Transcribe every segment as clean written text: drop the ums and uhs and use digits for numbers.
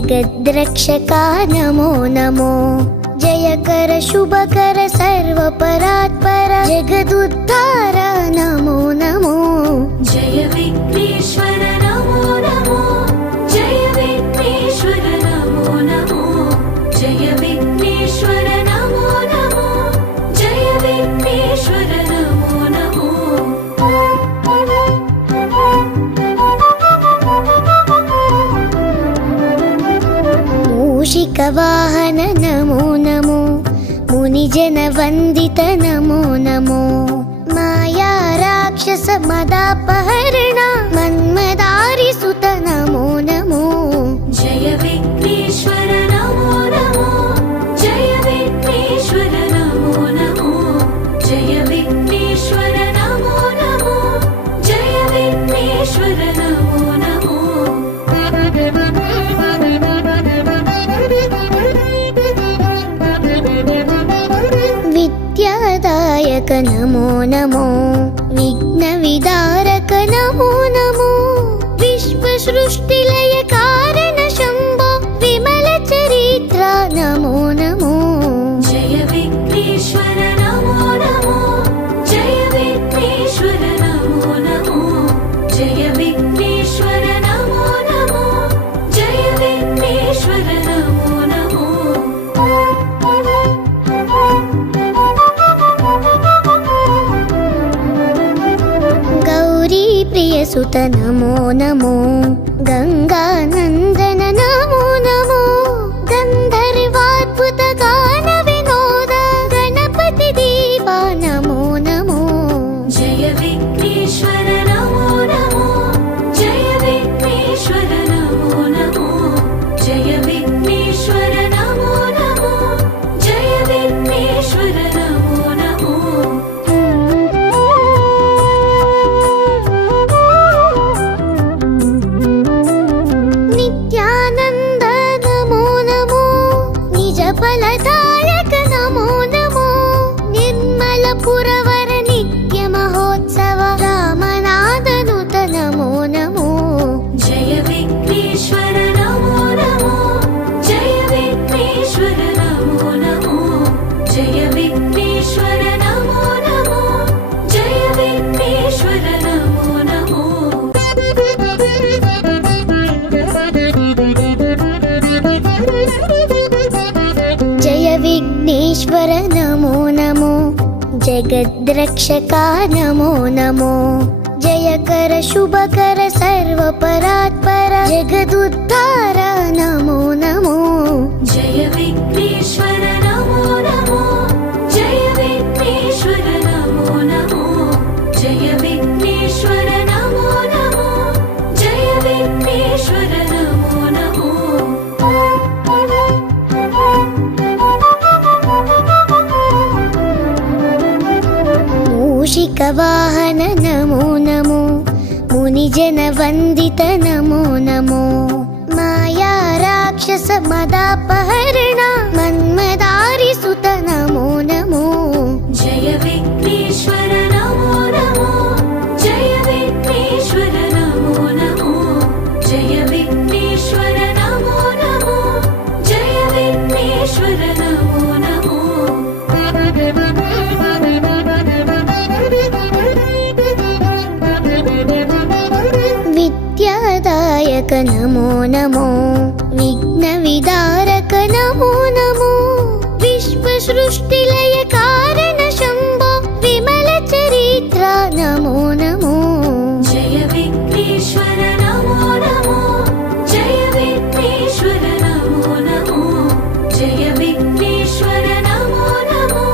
जगद्रक्षका नमो नमो। जयकर शुभकर सर्वपरात्पर जगदुद्धार नमो नमो। जय विघ्नेश्वर नमो नमो। जय विघ्नेश्वर नमो नमो। जय विघ्नेश्वर नमो नमो। जय विघ्नेश्वर नमो नमो। मूषिकवाहन नमो नमो। मुनिजन वन्दित नमो नमो। माया राक्षस मदापहरण मन्मदारि सुत नमो नमो। जय विघ्नेश्वर नमो नमो। जय विघ्नेश्वर नमो नमो। जय विघ्नेश्वर नमो नमो। जय विघ्नेश्वर नमो नमो। विद्यादायक नमो नमो। विघ्नविदारक नमो नमो। विश्वसृष्टिलय कारण शम्भो विमल चरित्र नमो नमो। जय विघ्नेश्वर नमो नमो। जय विघ्नेश्वर नमो नमो। जय विघ्नेश्वर नमो नमो। जय विघ्नेश्वर नमो नमो। गौरी प्रियसुत नमो नमो। गंगानंदन नमो नमो। गंधर्वाद्भुत गान विनोद गणपति दीवा नमो नमो। जय विघ्नेश्वर नमो नमो। जय विघ्नेश्वर नमो नमो। जय विघ्नेश्वर नमो नमो। जय विघ्नेश्वर नमो नमो। नित्यानंद नमो नमो। निज फलदायक नमो नमो। निर्मल पुरवर नित्य महोत्सव रामनादनुत नमो नमो। जय विघ्नेश्वर नमो नमो। जय विघ्नेश्वर नमो नमो। जय विघ्नेश्वर नमो नमो। जय विघ्नेश्वर नमो नमो। जय विघ्नेश्वर नमो नमो। जगद्रक्षका नमो नमो। जयकर शुभकर सर्वपरात्पर जगदुद्धार नमो नमो। जय विघ्नेश्वर नमो नमो। जय विघ्नेश्वर नमो नमो। जय विघ्नेश्वर नमो नमो। जय विघ्नेश्वर नमो नमो। मूषिकवाहन नमो नमो। मुनिजन वन्दित नमो नमो। माया राक्षस मदापहरण मन्मदारि सुत नमो नमो। जय विघ्नेश्वर नमो नमो। जय विघ्नेश्वर नमो नमो। जय विघ्नेश्वर नमो नमो। जय विघ्नेश्वर नमो नमो। विद्यादायक नमो नमो। विघ्नविदारक नमो नमो। विश्वसृष्टिलय कारण शम्भो विमल चरित्र नमो नमो। जय विघ्नेश्वर नमो नमो। जय विघ्नेश्वर नमो नमो। जय विघ्नेश्वर नमो नमो।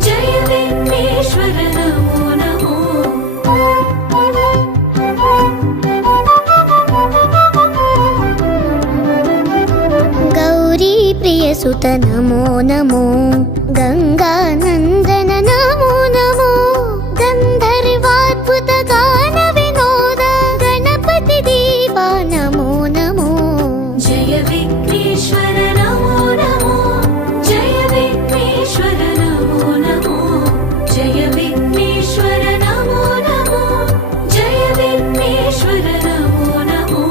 जय विघ्नेश्वर नमो नमो। गौरी प्रियसुत नमो नमो। गंगानंदन नमो नमो। गंधर्वाद्भुत गान विनोद गणपति दीवा नमो नमो। जय विघ्नेश्वर नमो नमो। जय विघ्नेश्वर नमो नमो। जय विघ्नेश्वर नमो नमो। जय विघ्नेश्वर नमो नमो।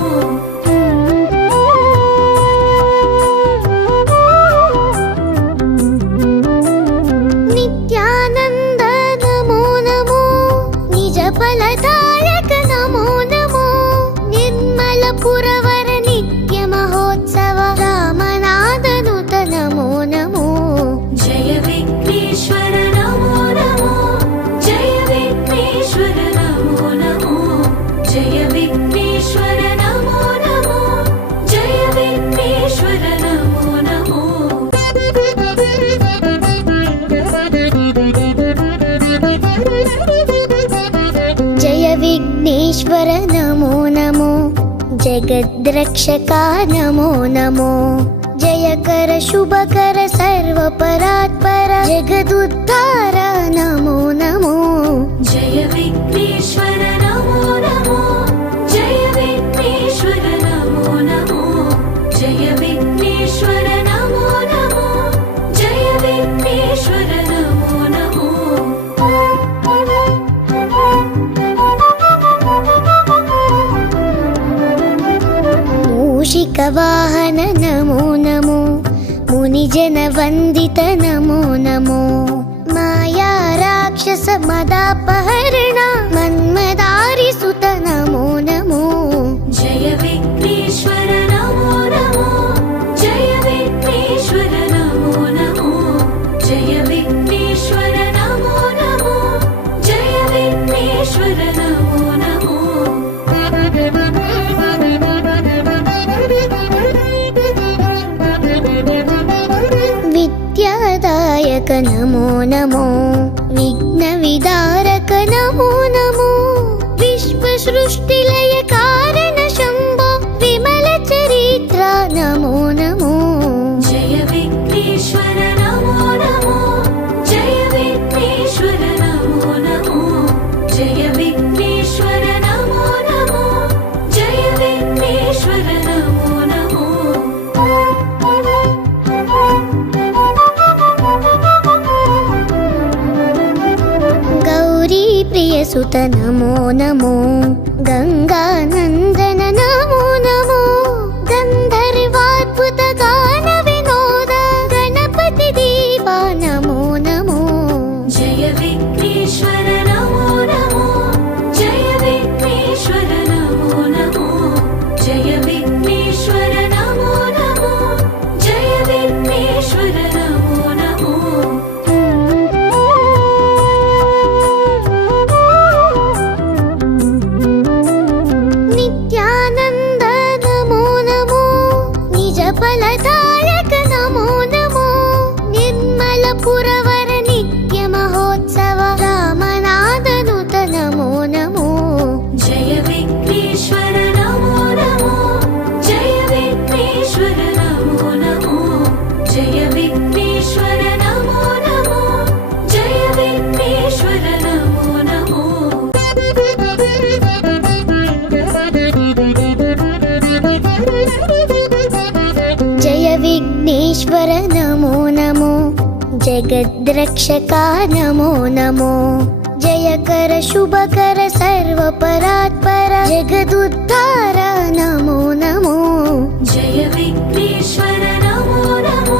विघ्नेश्वर नमो नमो जगद्रक्षका नमो नमो जयकर शुभकर सर्वपरात्पर जगदुद्धार नमो नमो जय विघ्नेश्वर नमो नमो जय विघ्नेश्वर नमो नमो जय विघ्नेश्वर नमो नमो जय विघ्नेश्वर नमो नमो मूषिकवाहन नमो नमो मुनिजनवन्दित नमो नमो माया राक्षस मदापहरण मन्मदारिसुत नमो नमो जय विघ्नेश्वर नमो नमो जय विघ्नेश्वर नमो नमो जय विघ्नेश्वर नमो नमो जय विघ्नेश्वर नमो नमो विद्यादायक नमो नमो विघ्नविदारक नमो नमो विश्वसृष्टिलय कारण शम्भो विमलचरित्र नमो नमो जय विघ्नेश्वर नमो नमो जय विघ्नेश्वर नमो नमो जय विघ्नेश्वर नमो नमो जय विघ्नेश्वर नमो नमो गौरी प्रियसुत नमो नमो गंगानंदन नमो नमो गंधर्वाद्भुत गान विनोद गणपति दीवा नमो नमो जय विघ्नेश्वर नमो नमो जय विघ्नेश्वर नमो नमो जय विघ्नेश्वर नमो नमो जय विघ्नेश्वर नमो नमो नित्यानंद नमो नमो निज फलदायक नमो नमो निर्मल पुरवर नित्य महोत्सव रामनादनुत नमो नमो जय विघ्नेश्वर नमो नमो जय विघ्नेश्वर नमो नमो जय विघ्नेश्वर नमो नमो जय विघ्नेश्वर नमो नमो जय विघ्नेश्वर नमो नमो जगद्रक्षका नमो नमो जयकर शुभकर सर्वपरात्पर जगदुद्धार नमो नमो जय विघ्नेश्वर नमो नमो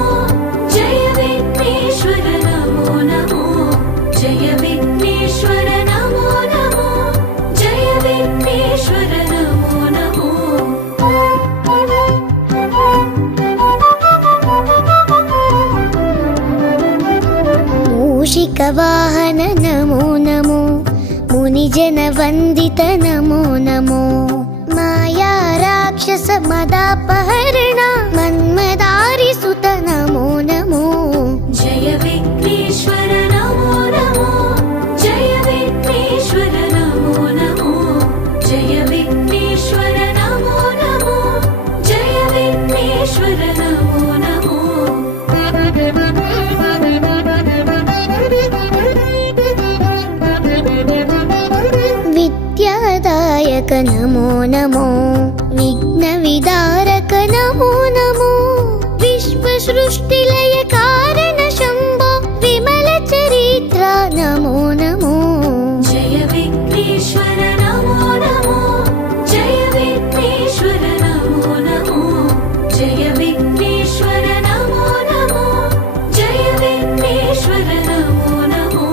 जय विघ्नेश्वर नमो नमो जय विघ्नेश्वर नमो नमो जय विघ्नेश्वर नमो नमो मूषिकवाहन नमो नमो मुनिजनवन्दित नमो नमो माया राक्षस मदापहरण मन्मदारिसुत नमो नमो जय विघ्नेश्वर नमो नमो जय विघ्नेश्वर नमो नमो जय विघ्नेश्वर नमो नमो जय विघ्नेश्वर नमो नमो विद्यादायक नमो नमो विघ्नविदारक नमो नमो विश्वसृष्टिलय कारण शम्भो विमलचरित्र नमो नमो जय विघ्नेश्वर नमो नमो जय विघ्नेश्वर नमो नमो जय विघ्नेश्वर नमो नमो जय विघ्नेश्वर नमो नमो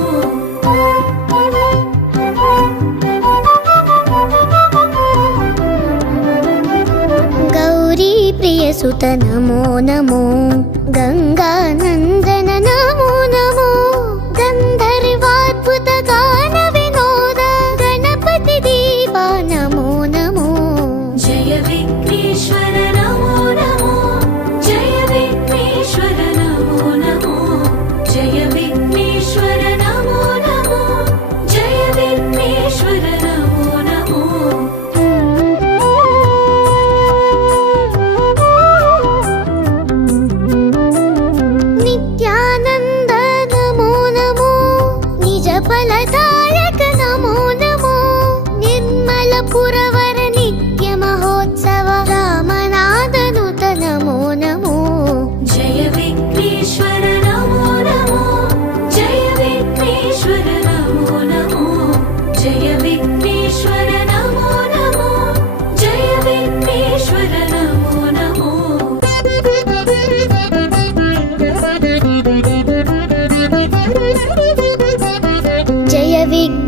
गौरी प्रियसुत नमो नमो गंगानंदन नमो नमो गंधर्वाद्भुत गान विनोद गणपति दीवा नमो नमो जय विघ्नेश्वर नमो नमो जय विघ्नेश्वर नमो नमो जय विघ्नेश्वर नमो नमो जय विघ्नेश्वर नमो नमो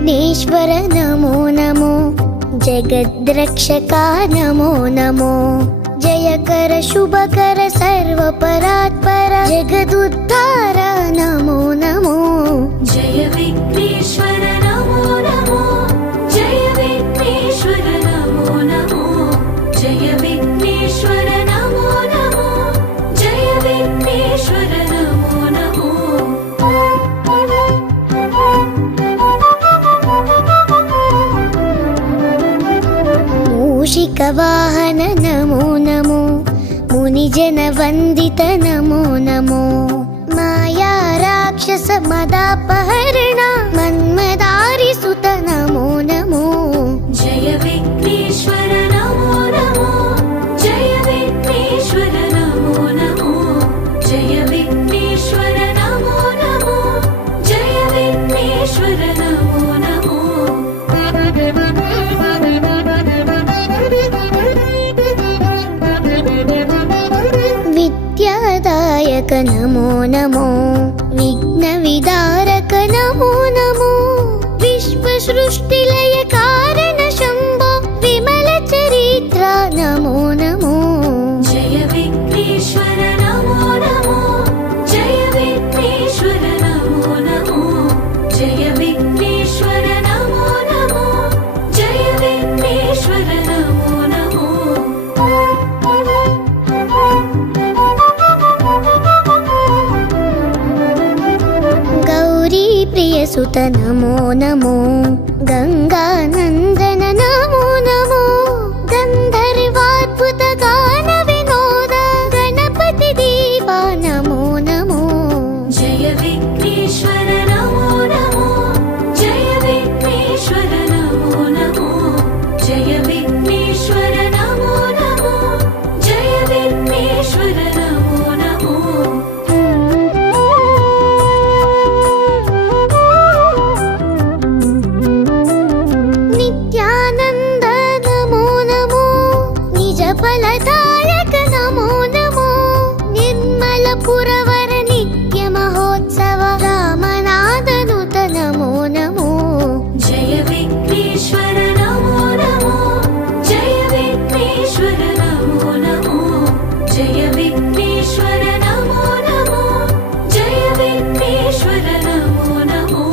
विघ्नेश्वर नमो नमो जगद्रक्षका नमो नमो जयकर शुभकर सर्वपरात्पर जगदुद्धार नमो नमो जय विघ्नेश्वर नमो नमो जय विघ्नेश्वर नमो नमो जय विघ्नेश्वर नमो नमो जय विघ्नेश्वर नमो नमो मूषिकवाहन नमो नमो मुनिजन वन्दित नमो नमो माया राक्षस मदापहरण मन्मदारि सुत नमो नमो जय विघ्नेश्वर नमो नमो जय विघ्नेश्वर नमो नमो जय विघ्नेश्वर नमो नमो जय विघ्नेश्वर नमो नमो विद्यादायक नमो नमो विघ्नविदारक नमो नमो विश्वसृष्टिलय कारण शम्भो विमल चरित्र नमो नमो जय विघ्नेश्वर नमो नमो जय विघ्नेश्वर नमो नमो जय विघ्नेश्वर नमो नमो जय विघ्नेश्वर नमो नमो गौरी प्रियसुत नमो नमो गंगानंदन नमो नमो गंधर्वाद्भुत गान विनोद गणपति देवा नमो नमो जय विघ्नेश्वर नमो नमो जय विघ्नेश्वर नमो नमो जय विघ्नेश्वर नमो नमो जय विघ्नेश्वर नमो नमो नित्यानंद नमो नमो निज फलदायक नमो नमो निर्मल पुरवर नित्य महोत्सव रामनादनुत नमो नमो जय विघ्नेश्वर नमो नमो जय विघ्नेश्वर नमो नमो जय विघ्नेश्वर नमो नमो जय विघ्नेश्वर नमो नमो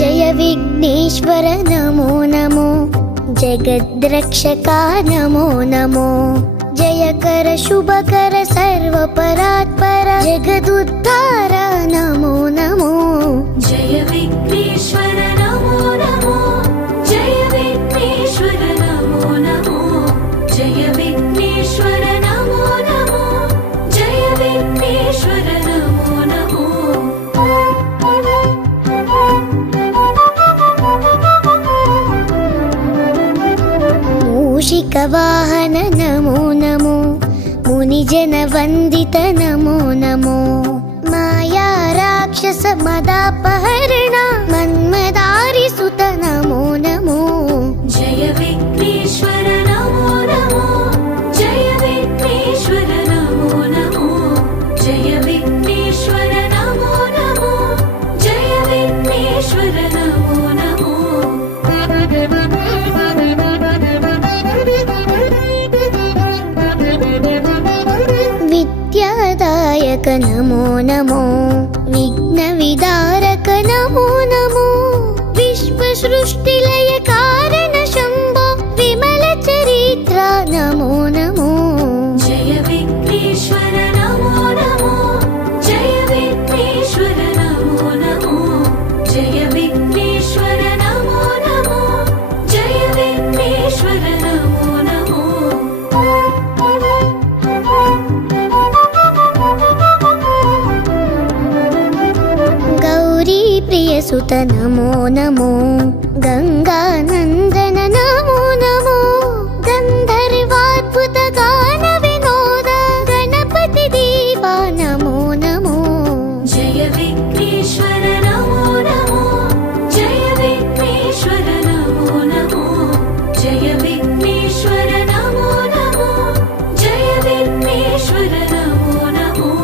जय विघ्नेश्वर नमो नमो जगद्रक्षका नमो नमो जयकर शुभकर सर्वपरात्पर जगदुद्धार नमो नमो जय विघ्नेश्वर नमो नमो जय विघ्नेश्वर नमो नमो जय विघ्नेश्वर नमो नमो जय विघ्नेश्वर नमो नमो मूषिकवाहन नमो नमो मुनिजन वन्दित नमो नमो माया राक्षस मदापहरण मन्मदारि सुत नमो नमो जय विघ्नेश्वर नमो नमो जय विघ्नेश्वर नमो नमो जय विघ्नेश्वर नमो नमो जय विघ्नेश्वर नमो नमो विद्यादायक नमो नमो विघ्नविदारक नमो नमो विश्वसृष्टिलय कारण शम्भो विमल चरित्र नमो नमो जय विघ्नेश्वर नमो नमो जय विघ्नेश्वर नमो नमो जय विघ्नेश्वर नमो नमो जय विघ्नेश्वर नमो नमो गौरी प्रियसुत नमो नमो गंगानंदन नमो नमो गंधर्वाद्भुत गान विनोद गणपति देवा नमो नमो जय विघ्नेश्वर नमो नमो जय विघ्नेश्वर नमो नमो जय विघ्नेश्वर नमो नमो जय विघ्नेश्वर नमो नमो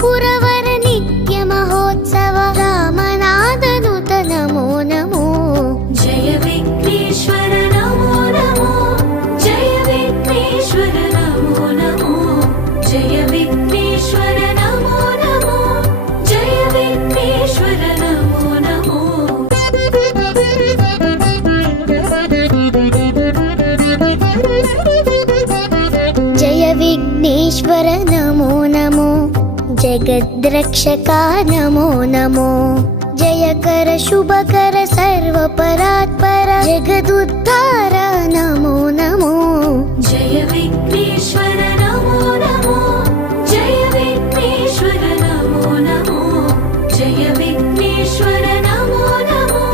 पुरवर नित्य महोत्सव रामनादनुत नमो नमो जय विघ्नेश्वर नमो नमो जय विघ्नेश्वर नमो नमो जय विघ्नेश्वर नमो नमो जय विघ्नेश्वर नमो नमो जय विघ्नेश्वर नमो नमो जगद्रक्षका नमो नमो जय कर शुभकर सर्वपरात्पर जगदुद्धार नमो नमो जय विघ्नेश्वर नमो नमो जय विघ्नेश्वर नमो नमो जय विघ्नेश्वर नमो नमो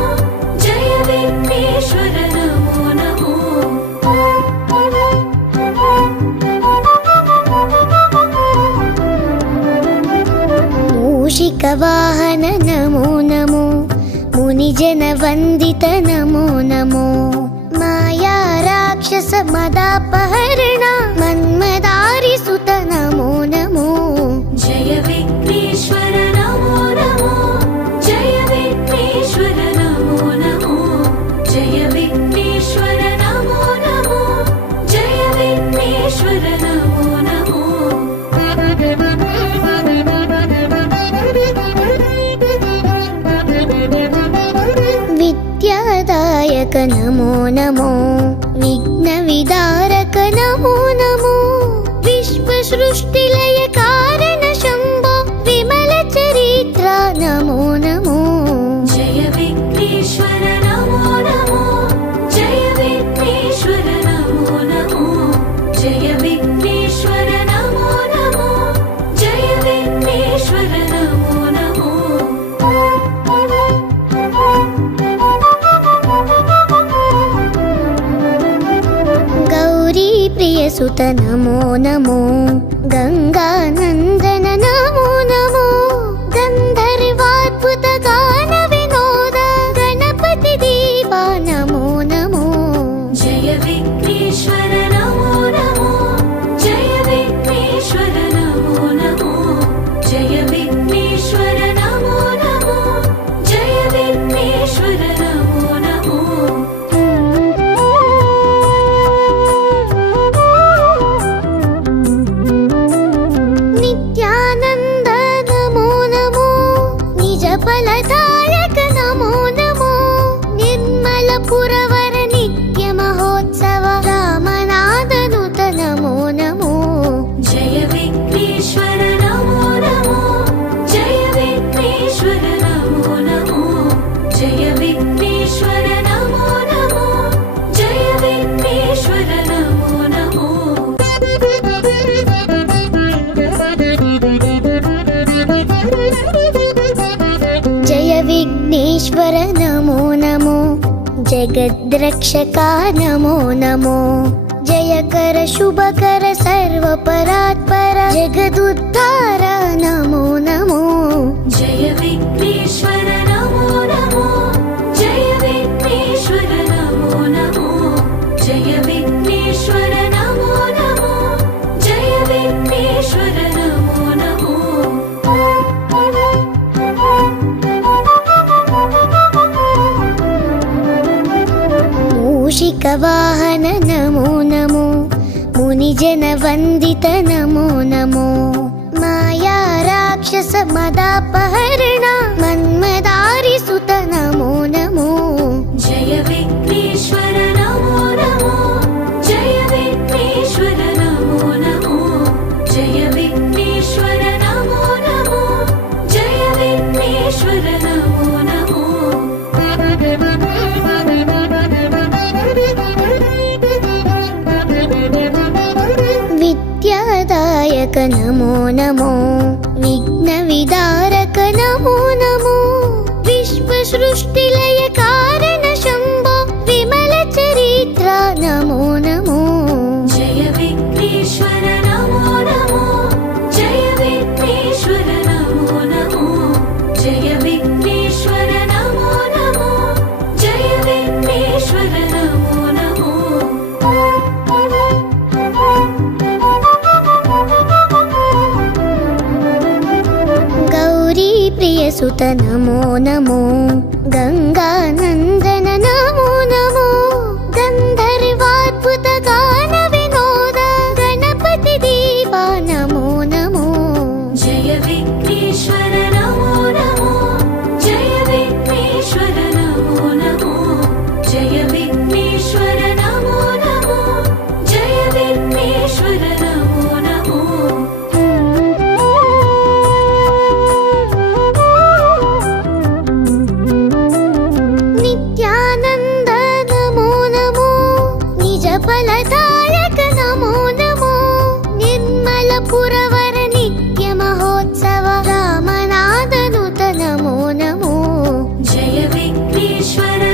जय विघ्नेश्वर नमो नमो मूषिकवाहन नमो नमो मुनिजन वन्दित नमो नमो माया राक्षस मदापहरण मन्मदारि सुत नमो नमो जय विघ्नेश्वर नमो नमो जय विघ्नेश्वर नमो नमो जय विघ्नेश्वर नमो नमो जय विघ्नेश्वर नमो नमो विद्यादायक नमो नमो विघ्नविदारक नमो नमो विश्वसृष्टिलय कारण शम्भो विमल चरित्र नमो नमो जय विघ्नेश्वर नमो नमो जय विघ्नेश्वर नमो नमो जय विघ्नेश्वर नमो नमो जय विघ्नेश्वर नमो नमो गौरी प्रियसुत नमो नमो गंगानंदन नमो नमो गंधर्वाद्भुत गान विनोद गणपति देवा नमो नमो जय विघ्नेश्वर नमो नमो जय विघ्नेश्वर नमो नमो जय विघ्नेश्वर नमो नमो जय विघ्नेश्वर नमो नमो नित्यानंद नमो नमो निज फलदायक नमो नमो निर्मल पुरवर नित्य महोत्सव रामनादनुत नमो नमो जय विघ्नेश्वर नमो नमो जय विघ्नेश्वर नमो नमो जय विघ्नेश्वर नमो नमो जय विघ्नेश्वर नमो नमो जय विघ्नेश्वर नमो नमो जगद्रक्षका नमो नमो जय कर शुभकर सर्वपरात्पर जगदुद्धार नमो नमो जय विघ्नेश्वर नमो नमो जय विघ्नेश्वर नमो नमो जय विघ्नेश्वर नमो नमो जय विघ्नेश्वर नमो नमो मूषिकवाहन नमो नमो मुनिजन वन्दित नमो नमो माया राक्षस मदापहरण मन्मदारि सुत नमो नमो जय विघ्नेश्वर नमो नमो जय विघ्नेश्वर नमो नमो जय विघ्नेश्वर नमो नमो जय विघ्नेश्वर नमो नमो विद्यादायक नमो नमो विघ्नविदारक नमो नमो विश्वसृष्टिलय कारण शम्भो विमल चरित्र नमो नमो जय विघ्नेश्वर नमो नमो जय विघ्नेश्वर नमो नमो जय विघ्नेश्वर नमो नमो जय विघ्नेश्वर नमो नमो सुत नमो नमो गङ्गानन्दन नमो नमो गन्धर्वाद्भुत गान विनोद गणपति दीवा नमो नमो जय विघ्नेश्वर नमो नमो जय विघ्नेश्वर नमो नमो जय विघ्नेश्वर नमो नमो जय विघ्नेश्वर नमो नमो नित्यानन्द नमो नमो निजफलदायक नमो नमो निर्मलपुरवर नित्यमहोत्सव रामनाथनुत नमो नमो जय विघ्नेश्वर